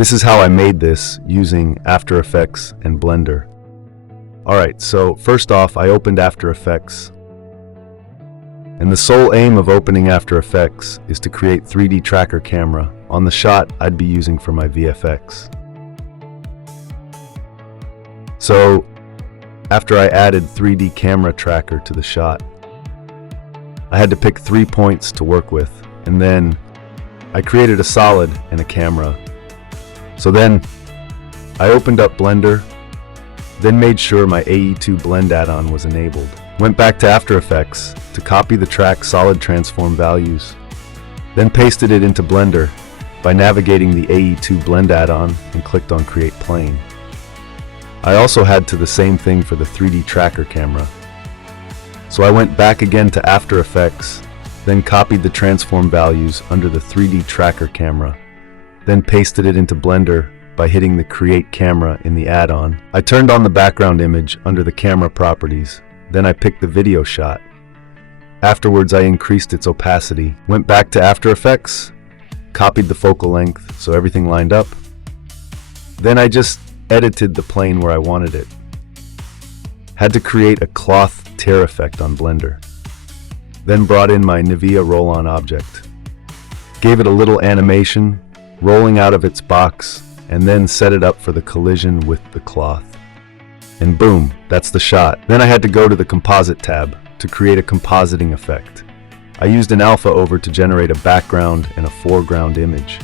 This is how I made this using After Effects and Blender. Alright, so first off, I opened After Effects. And the sole aim of opening After Effects is to create 3D tracker camera on the shot I'd be using for my VFX. So, after I added 3D camera tracker to the shot, I had to pick 3 points to work with, and then I created a solid and a camera. So then, I opened up Blender, then made sure my AE2 blend add-on was enabled. Went back to After Effects to copy the track solid transform values, then pasted it into Blender by navigating the AE2 blend add-on and clicked on Create Plane. I also had to the same thing for the 3D tracker camera. So I went back again to After Effects, then copied the transform values under the 3D tracker camera, then pasted it into Blender by hitting the Create Camera in the add-on. I turned on the background image under the camera properties, then I picked the video shot. Afterwards, I increased its opacity, went back to After Effects, copied the focal length so everything lined up. Then I just edited the plane where I wanted it. Had to create a cloth tear effect on Blender. Then brought in my Nivea roll-on object. Gave it a little animation, rolling out of its box, and then set it up for the collision with the cloth. And boom, that's the shot. Then I had to go to the Composite tab to create a compositing effect. I used an alpha over to generate a background and a foreground image.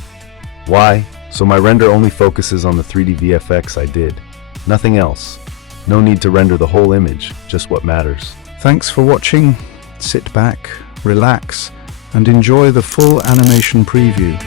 Why? So my render only focuses on the 3D VFX I did. Nothing else. No need to render the whole image, just what matters. Thanks for watching. Sit back, relax, and enjoy the full animation preview.